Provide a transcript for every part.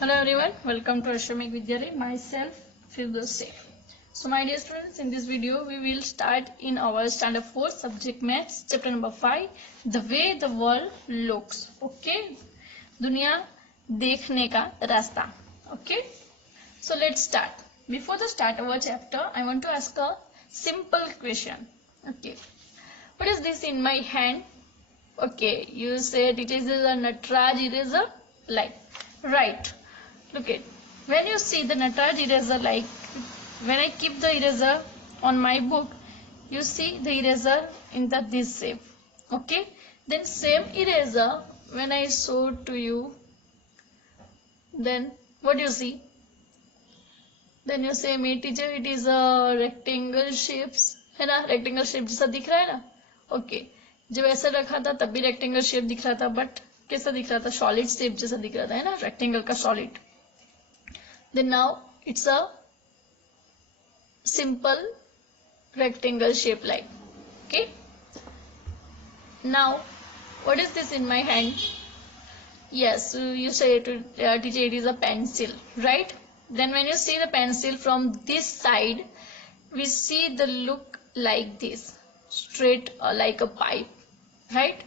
Hello everyone, welcome to Ashramik Vidyalaya. Myself Firdaus Sheikh. So my dear students, in this video we will start in our standard 4 subject maths chapter number 5, the way the world looks. Okay, दुनिया देखने का रास्ता. Okay, so let's start. Before the start our chapter, I want to ask a simple question. Okay, what is this in my hand? Okay, you say it is a Nataraj eraser, like, right. Look it. When you see the Nataraj eraser, like when I keep the eraser on my book, you see the eraser in this shape. Okay. Then same eraser, when I show to you, then what you see? Then you say me teacher, it is a rectangle shapes, है ना? Rectangle shape जैसा दिख रहा है ना? Okay. जब ऐसा रखा था तब भी rectangle shape दिख रहा था, but कैसा दिख रहा था? Solid shape जैसा दिख रहा था, है ना? Rectangle का solid. Then now it's a simple rectangle shape like. Okay. Now what is this in my hand? Yes, you say to teacher it is a pencil, right? Then when you see the pencil from this side, we see the look like this, straight like a pipe, right?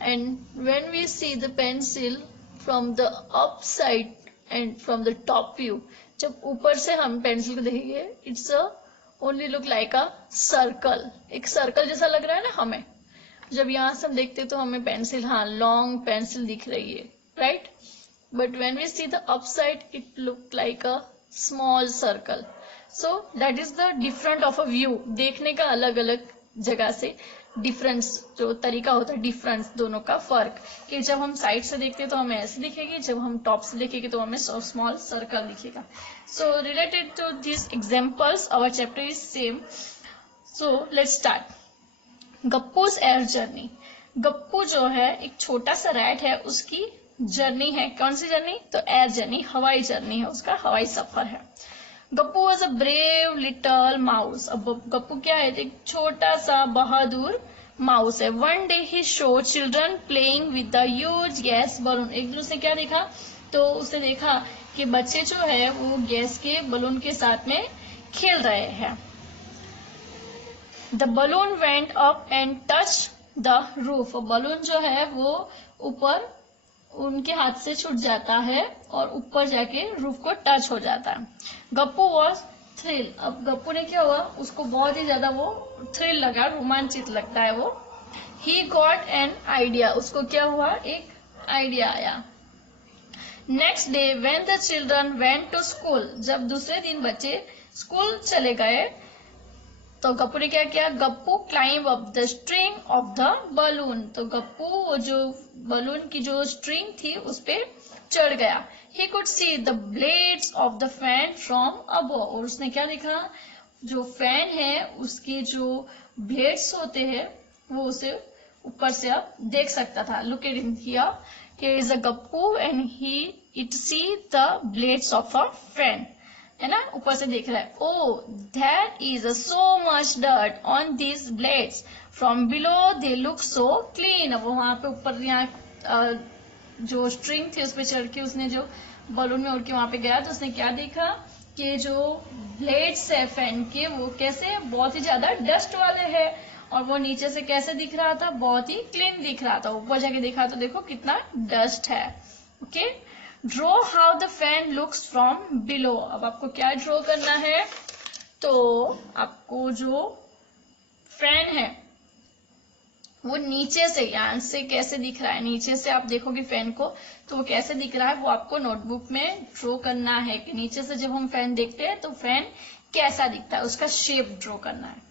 And when we see the pencil from the upside and from the top view, जब ऊपर से हम pencil को देखेंगे, it's only look like a circle, एक circle जैसा लग रहा है ना हमें. जब यहाँ से हम देखते तो हमें पेंसिल, हाँ लॉन्ग पेंसिल दिख रही है, right. But when we see the upside it look like a small circle. So that is the different of a view. देखने का अलग अलग जगह से डिफरेंस जो तरीका होता है, डिफरेंस दोनों का फर्क, कि जब हम साइड से देखते हैं तो हमें ऐसे दिखेगी, जब हम टॉप से देखेंगे तो हमें स्मॉल सर्कल दिखेगा. So related to this examples our chapter is same. So let's start. Gappu's air journey. Gappu जो है एक छोटा सा रैट है, उसकी जर्नी है. कौन सी जर्नी? तो एयर जर्नी, हवाई जर्नी है, उसका हवाई सफर है. Gappu was a brave little mouse. अब गप्पू क्या है? एक छोटा सा बहादुर माउस है. One day he show children playing with the huge gas balloon. एक दिन उसने क्या देखा? तो उसने देखा कि बच्चे जो है वो गैस के बलून के साथ में खेल रहे हैं. The balloon went up and touch the roof. Balloon जो है वो ऊपर उनके हाथ से छूट जाता है और ऊपर जाके रूफ को टच हो जाता है. Gappu was thrill. अब गप्पू ने क्या हुआ? उसको बहुत ही ज्यादा वो थ्रिल लगा, रोमांचित लगता है वो. He got an idea. उसको क्या हुआ? एक आइडिया आया. Next day when the children went to school. जब दूसरे दिन बच्चे स्कूल चले गए तो गप्पू ने क्या किया? Gappu climb up the string of the balloon. तो गप्पू वो जो बलून की जो स्ट्रिंग थी उस पे चढ़ गया. He could see the blades of the fan from above. और उसने क्या देखा? जो फैन है उसके जो ब्लेड्स होते हैं वो उसे ऊपर से अब देख सकता था. Look at here. Here is a Gappu and he it see the blades of a fan, है ना, ऊपर से देख रहा है. Oh that is so much dirt on this blades from below they look so clean. अब वहां पे ऊपर यहाँ जो स्ट्रिंग थी उस पर चढ़ के उसने जो बलून में उड़ के वहां पे गया तो उसने क्या देखा कि जो ब्लेड्स है फैन के वो कैसे बहुत ही ज्यादा डस्ट वाले हैं और वो नीचे से कैसे दिख रहा था? बहुत ही क्लीन दिख रहा था. ऊपर जाके देखा तो देखो कितना डस्ट है. Okay. Draw how the fan looks from below. अब आपको क्या ड्रॉ करना है? तो आपको जो फैन है वो नीचे से, यहाँ से कैसे दिख रहा है, नीचे से आप देखोगे फैन को तो वो कैसे दिख रहा है वो आपको नोटबुक में ड्रॉ करना है. कि नीचे से जब हम फैन देखते हैं तो फैन कैसा दिखता है, उसका शेप ड्रॉ करना है.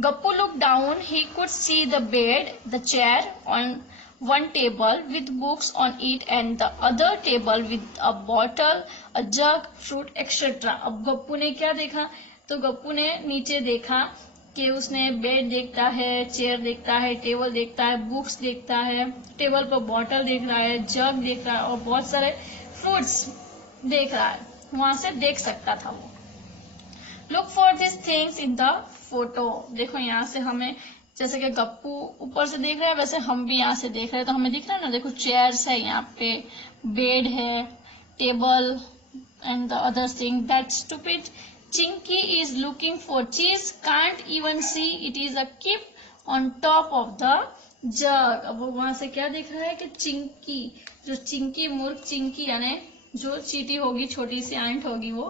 Gappu look down. He could see the bed, the chair on one table with books on it and the other table with a bottle, a jug, fruit, etc. अब गप्पू ने क्या देखा? तो गप्पू ने नीचे देखा कि उसने बेड देखता है, चेयर देखता है, टेबल देखता है, बुक्स देखता है, टेबल पर बॉटल देख रहा है, जग देख रहा है और बहुत सारे फ्रूट्स देख रहा है. वहां से देख सकता था वो. Look for this things in the photo. देखो यहाँ से हमें जैसे कि गप्पू ऊपर से देख रहा है वैसे हम भी यहाँ से देख रहे हैं तो हमें दिख रहा है ना. देखो चेयर्स है यहाँ पे, बेड है, table and the other thing. That stupid Chinky is looking for cheese, can't even see it is a keep on top of the jug. अब वो वहां से क्या देख रहा है कि चिंकी, जो चिंकी मूर्ख चिंकी यानी जो चीटी होगी, छोटी सी एंट होगी वो,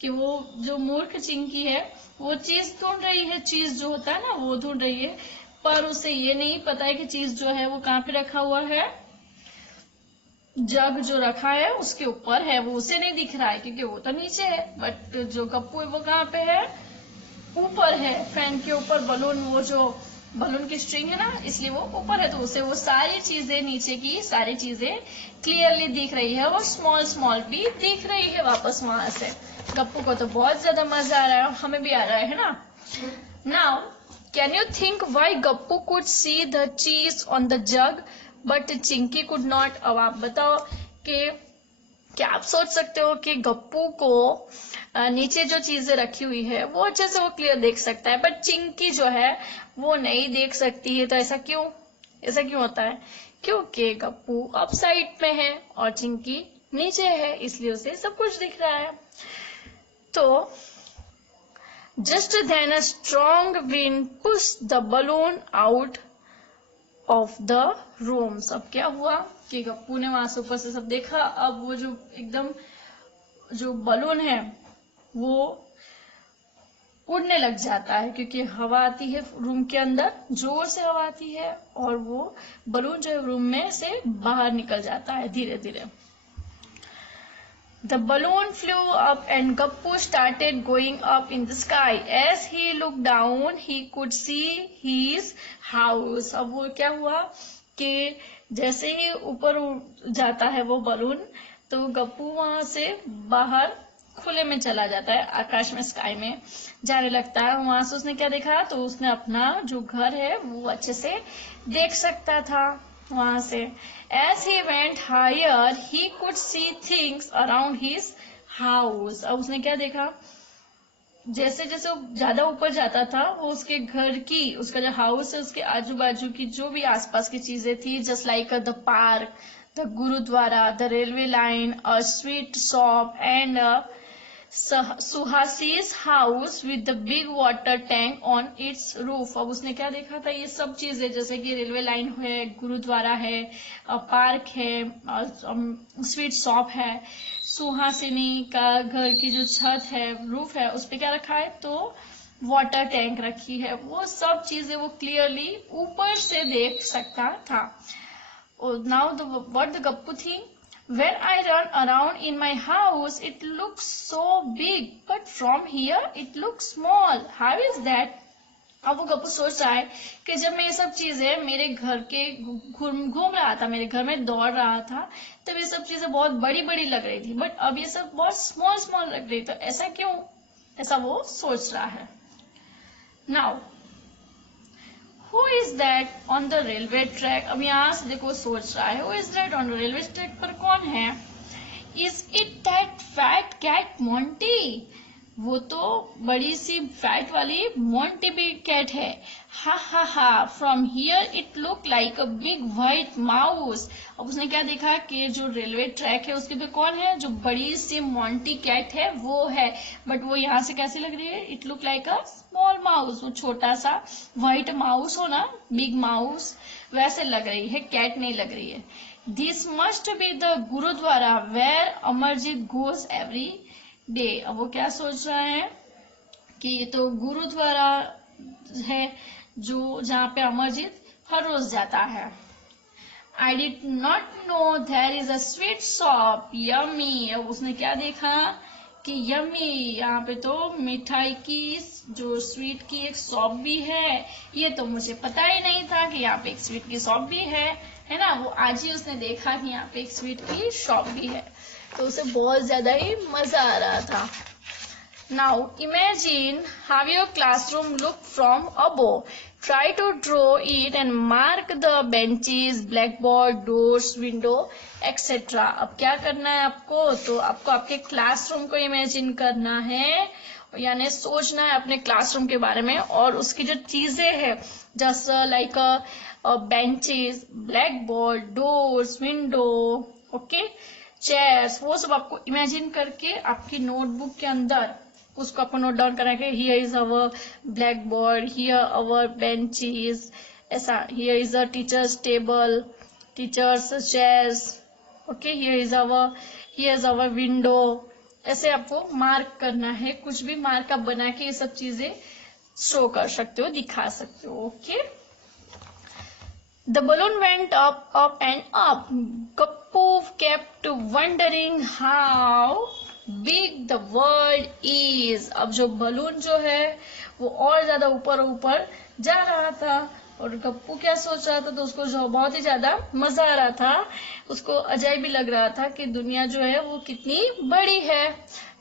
कि वो जो मूर्ख चिंकी है वो चीज ढूंढ रही है, चीज जो होता है ना वो ढूंढ रही है, पर उसे ये नहीं पता है कि चीज जो है वो कहाँ पे रखा हुआ है, जग जो रखा है उसके ऊपर है, वो उसे नहीं दिख रहा है क्योंकि वो तो नीचे है, बट जो गप्पू है वो कहाँ पे है, ऊपर है, फैन के ऊपर बलून, वो जो बलून की स्ट्रिंग है ना, इसलिए वो ऊपर है, तो उसे वो सारी चीजें, नीचे की सारी चीजें क्लियरली दिख रही है और स्मॉल स्मॉल भी दिख रही है वापस वहां से। गप्पू को तो बहुत ज्यादा मजा आ रहा है, हमें भी आ रहा है ना। Now can you think why Gappu could see the cheese on the jug but Chinki could not. अब आप बताओ कि क्या आप सोच सकते हो कि गप्पू को नीचे जो चीजें रखी हुई है वो अच्छे से वो क्लियर देख सकता है, बट चिंकी जो है वो नहीं देख सकती है। तो ऐसा क्यों होता है? क्योंकि गप्पू अप साइड में है और चिंकी नीचे है, इसलिए उसे सब कुछ दिख रहा है। तो just then a strong wind push the balloon out of the rooms. अब क्या हुआ कि गप्पू ने वहां से ऊपर से सब देखा, अब वो जो एकदम जो बलून है वो उड़ने लग जाता है क्योंकि हवा आती है रूम के अंदर, जोर से हवा आती है और वो बलून जो है रूम में से बाहर निकल जाता है धीरे धीरे। The balloon flew up and Gappu started going up in the sky. As he looked down, he could see his house. अब वो क्या हुआ कि जैसे ही ऊपर जाता है वो बलून, तो गप्पू वहां से बाहर खुले में चला जाता है, आकाश में, स्काई में जाने लगता है। वहां से उसने क्या देखा, तो उसने अपना जो घर है वो अच्छे से देख सकता था वहां से। As he went higher, he could see things around his house. अब उसने क्या देखा, जैसे जैसे वो ज्यादा ऊपर जाता था वो उसके घर की, उसका जो हाउस है उसके आजू बाजू की जो भी आसपास की चीजें थी, just like the park, the gurdwara, the railway line, a sweet shop and Suhasi's house with the big water tank on its roof. अब उसने क्या देखा था, ये सब चीजें जैसे कि रेलवे लाइन है, गुरुद्वारा है, पार्क है, स्वीट शॉप है, सुहासिनी का घर की जो छत है, रूफ है, उस पे क्या रखा है, तो वाटर टैंक रखी है। वो सब चीजें वो क्लियरली ऊपर से देख सकता था। Now what the Gappu think, when I run around in my house it looks so big but from here it looks small, how is that। अब वो गप्पू सोच रहा है कि जब मैं ये सब चीजें मेरे घर के घूम रहा था, मेरे घर में दौड़ रहा था, तब ये सब चीजें बहुत बड़ी बड़ी लग रही थी, बट अब ये सब बहुत स्मॉल स्मॉल लग रही, तो ऐसा क्यों, ऐसा वो सोच रहा है। Now Who is that on the railway track। अब यहाँ से देखो सोच रहा है, Who is that on the railway track पर कौन है। Is it that fat cat Monty। वो तो बड़ी सी फैट वाली मोंटी बिग कैट है। हा हा हा, from here it look like a big white mouse. अब उसने क्या देखा कि जो रेलवे ट्रैक है उसके पे कौन है, जो बड़ी सी मोंटी कैट है वो है, बट वो यहाँ से कैसी लग रही है, it look like a small mouse. वो छोटा सा व्हाइट माउस हो ना, बिग माउस, वैसे लग रही है, कैट नहीं लग रही है। This must be the gurdwara where Amarjeet goes every day. अब वो क्या सोच रहा है कि ये तो गुरुद्वारा है जो जहाँ पे अमरजीत हर रोज जाता है। I did not know there is a sweet shop yummy. अब उसने क्या देखा कि यम्मी, यहाँ पे तो मिठाई की जो स्वीट की एक शॉप भी है, ये तो मुझे पता ही नहीं था कि यहाँ पे एक स्वीट की शॉप भी है ना। वो आज ही उसने देखा कि यहाँ पे एक स्वीट की शॉप भी है, तो उसे बहुत ज्यादा ही मजा आ रहा था। Now imagine how your classroom look from above, try to draw it and mark the benches, black board, doors, window etcetera. अब क्या करना है आपको, तो आपको आपके क्लासरूम को इमेजिन करना है, यानी सोचना है अपने क्लासरूम के बारे में, और उसकी जो चीजें हैं just like benches, black board, doors, window, okay, chairs, वो सब आपको इमेजिन करके आपकी नोटबुक के अंदर उसको आपको नोट डाउन करना है। Here is our black board, here our benches, ऐसा, here is a teacher's table, teacher's chairs, okay, here is our window, ऐसे आपको मार्क करना है। कुछ भी मार्क आप बना के ये सब चीजें शो कर सकते हो, दिखा सकते हो, okay. The balloon went up and up. Gappu kept wondering how big the world is. अब जो बलून जो है वो और ज्यादा ऊपर ऊपर जा रहा था, और गप्पू क्या सोच रहा था, तो उसको जो बहुत ही ज्यादा मजा आ रहा था, उसको अजब भी लग रहा था कि दुनिया जो है वो कितनी बड़ी है।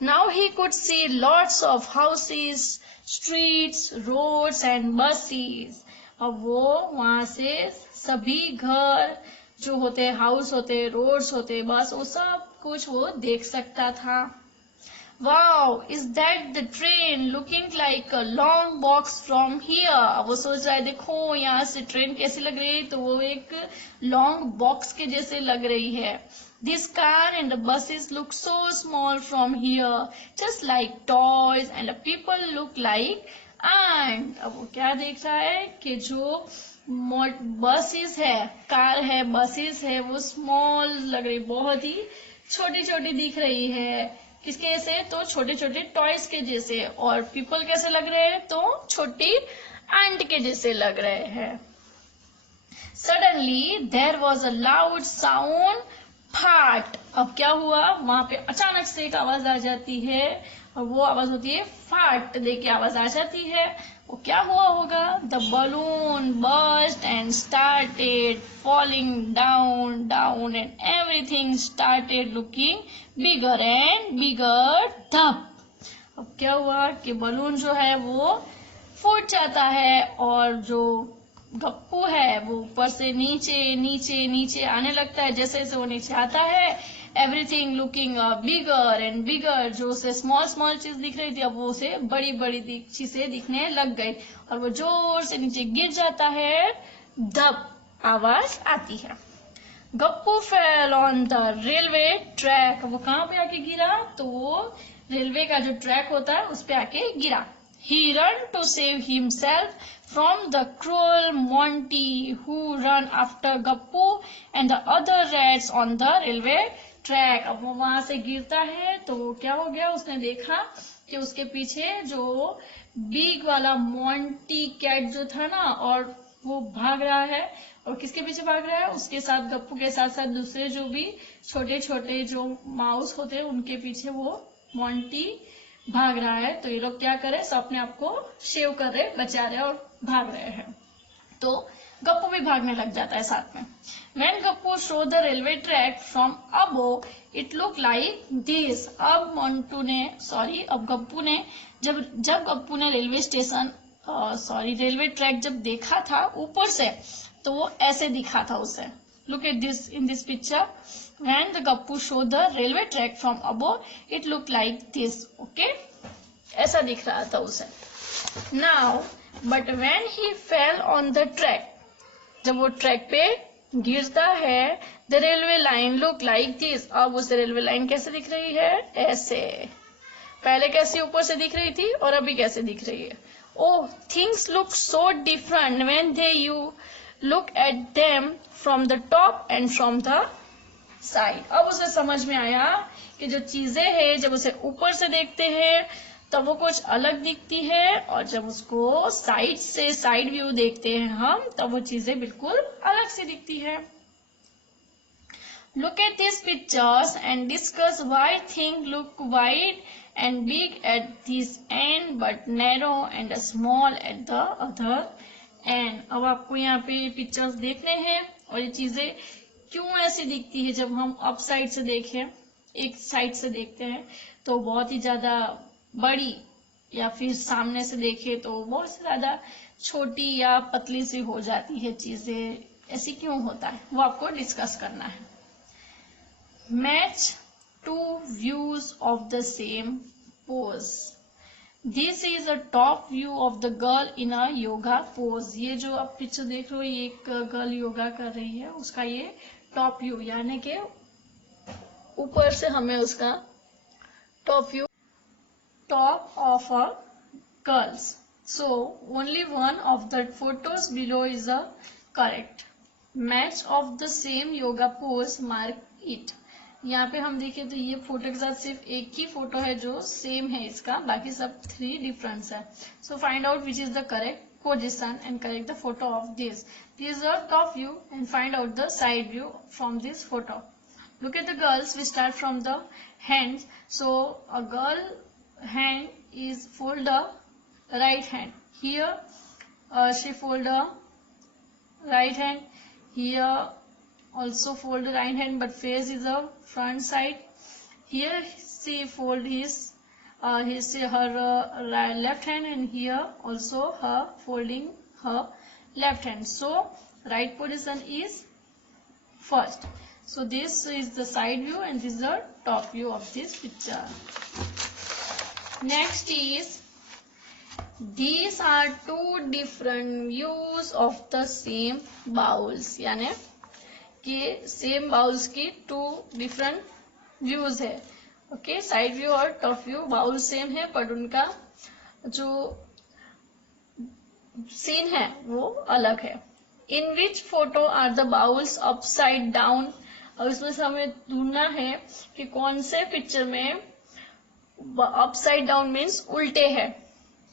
Now he could see lots of houses, streets, roads and buses. अब वो वहां से सभी घर जो होते, हाउस होते, रोड्स होते, बस वो सब कुछ वो देख सकता था। Wow, is that the train looking like a long box from here. अब वो सोच रहा है, देखो यहाँ से ट्रेन कैसी लग रही है, तो वो एक लॉन्ग बॉक्स के जैसे लग रही है। This car and the buses look so small from here, just like toys, and the people look like ants. अब वो क्या देख रहा है कि जो बसेस है, कार है, बसेस है, वो स्मॉल लग रही, बहुत ही छोटी छोटी दिख रही है। किसके जैसे, तो छोटे छोटे टॉयज के जैसे। और पीपल कैसे लग रहे हैं, तो छोटी एंट के जैसे लग रहे हैं। Suddenly there was a loud sound, फाट। अब क्या हुआ, वहां पे अचानक से एक आवाज आ जाती है, और वो आवाज होती है फाट, देखिए आवाज आ जाती है। वो क्या हुआ होगा, the balloon burst and started falling down down and everything started looking bigger and bigger. धप। अब क्या हुआ कि बलून जो है वो फूट जाता है, और जो गप्पू है वो ऊपर से नीचे नीचे नीचे आने लगता है। जैसे जैसे वो नीचे आता है, everything looking bigger and bigger, जो उसे स्मॉल स्मॉल चीज दिख रही थी, अब वो उसे बड़ी बड़ी चीजें दिखने लग गई, और वो जोर से नीचे गिर जाता है। धप आवाज आती है। Gappu fell on the railway track. वो कहाँ पे आके गिरा, तो वो रेलवे का जो ट्रैक होता है उस पे आके गिरा। He ran to save himself from the cruel Monty who ran after Gappu and the other rats on the railway track. अब वो वहां से गिरता है, तो वो क्या हो गया, उसने देखा कि उसके पीछे जो बिग वाला मोंटी कैट जो था ना, और वो भाग रहा है। और किसके पीछे भाग रहा है, उसके साथ, गप्पू के साथ साथ दूसरे जो भी छोटे छोटे जो माउस होते हैं उनके पीछे वो मोंटी भाग रहा है। तो ये लोग क्या करे, सब अपने आप को सेव कर रहे, बचा रहे और भाग रहे हैं। तो गप्पू भी भागने लग जाता है साथ में। When Gappu show the railway track from above, it looked like this. अब गप्पू ने जब गप्पू ने रेलवे स्टेशन रेलवे ट्रैक जब देखा था ऊपर से, तो वो ऐसे दिखा था उसे। Look at this in this picture. When the Gappu showed the railway track from above, it looked like this. Okay? ऐसा दिख रहा था उसे। Now, but when he fell on the track, जब वो ट्रैक पे गिरता है, the railway line looked like this. अब उसे रेलवे लाइन कैसे दिख रही है, ऐसे। पहले कैसी ऊपर से दिख रही थी, और अभी कैसे दिख रही है। Oh, things look so different when you look at them from the top and from the side. अब उसे समझ में आया कि जो चीजें हैं, जब उसे ऊपर से देखते हैं तब वो कुछ अलग दिखती है, और जब उसको साइड से साइड व्यू देखते हैं हम, तब वो चीजें बिल्कुल अलग सी दिखती है। Look at these pictures and discuss why things look wide and big at this end but narrow and small at the other end. अब आपको यहाँ पे पिक्चर्स देखने हैं, और ये चीजें क्यों ऐसी दिखती है। जब हम अप साइड से देखें, एक साइड से देखते हैं तो बहुत ही ज्यादा बड़ी, या फिर सामने से देखें तो बहुत ज्यादा छोटी या पतली सी हो जाती है चीजें। ऐसी क्यों होता है, वो आपको डिस्कस करना है। Match to views of the same pose. This is a top view of the girl in a yoga pose. ये जो आप पिक्चर देख रहे हो, ये एक गर्ल योगा कर रही है, उसका ये टॉप व्यू, यानी कि ऊपर से हमें उसका top view, top of a girls. So only one of the photos below is a correct match of the same yoga pose. Mark it. यहाँ पे हम देखें तो ये फोटो के साथ सिर्फ एक ही फोटो है जो सेम है इसका, बाकी सब 3 डिफरेंस है. So find out which is the correct position and correct the photo of this. This is a top view and find out the side view from this photo. Look at the girls. We start from the hands. So a girl hand is fold the right hand. Here she fold the right hand. Here also fold the right hand, but face is the front side. Here she fold her left hand, and here also her folding her left hand. So right position is first. So this is the side view and this is the top view of this picture. Next is, these are 2 different views of the same bowls. यानी कि same bowls की 2 different views है. Okay, side view और top view. Bowl same है पर उनका जो scene है वो अलग है. In which photo are the bowls upside down. अब इसमें से हमें ढूंढना है कि कौन से पिक्चर में अपसाइड डाउन मीन्स उल्टे है.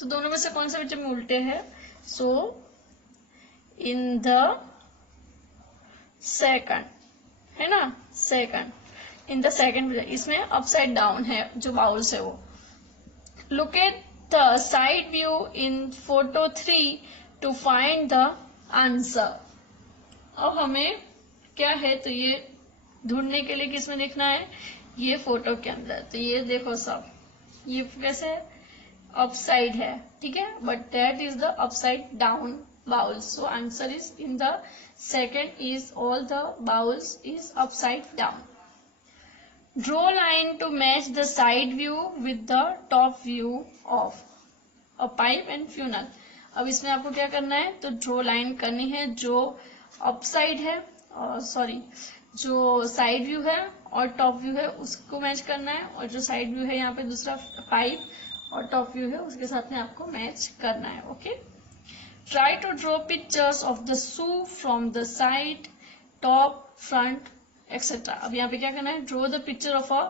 तो दोनों में से कौन से पिक्चर में उल्टे है. सो इन द सेकंड, है ना, सेकंड, इन द सेकंड इसमें अपसाइड डाउन है जो बाउल्स है वो. Look at the side view in photo 3 to find the answer. अब हमें क्या है तो ये ढूंढने के लिए किसमें देखना है, ये फोटो के अंदर. तो ये देखो सब, ये कैसे है, अपसाइड है, ठीक है, but that is the upside down bowls. So answer is in the second is all the bowls is upside down. Draw line to match the side view with the top view of a pipe and funnel. अब इसमें आपको क्या करना है, तो draw line करनी है जो अपसाइड है, जो साइड व्यू है और टॉप व्यू है उसको मैच करना है, और जो साइड व्यू है यहाँ पे दूसरा पाइप और टॉप व्यू है उसके साथ में आपको मैच करना है. Okay, try to draw pictures of the shoe from the side, top, front, etc. अब यहाँ पे क्या करना है, draw the picture of a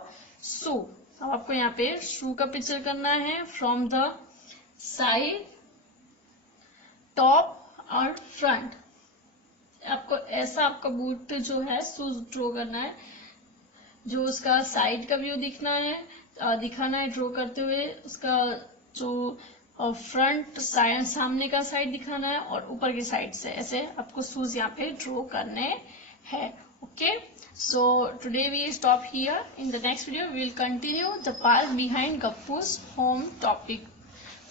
shoe. अब आपको यहाँ पे शू का पिक्चर करना है फ्रॉम द साइड, टॉप और फ्रंट. आपको ऐसा आपका बूट जो है शूज ड्रॉ करना है, जो उसका साइड का व्यू दिखाना है ड्रॉ करते हुए, उसका जो और फ्रंट साइड सामने का साइड दिखाना है और ऊपर की साइड से ऐसे आपको शूज यहाँ पे ड्रॉ करने हैं. Okay, so today we stop here. In the next video we will continue the part behind Gappu's home topic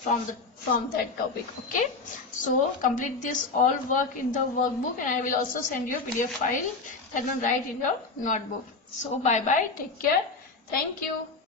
from that topic. Okay, so complete this all work in the workbook, and I will also send you a PDF file that will write in your notebook. So bye bye, take care, thank you.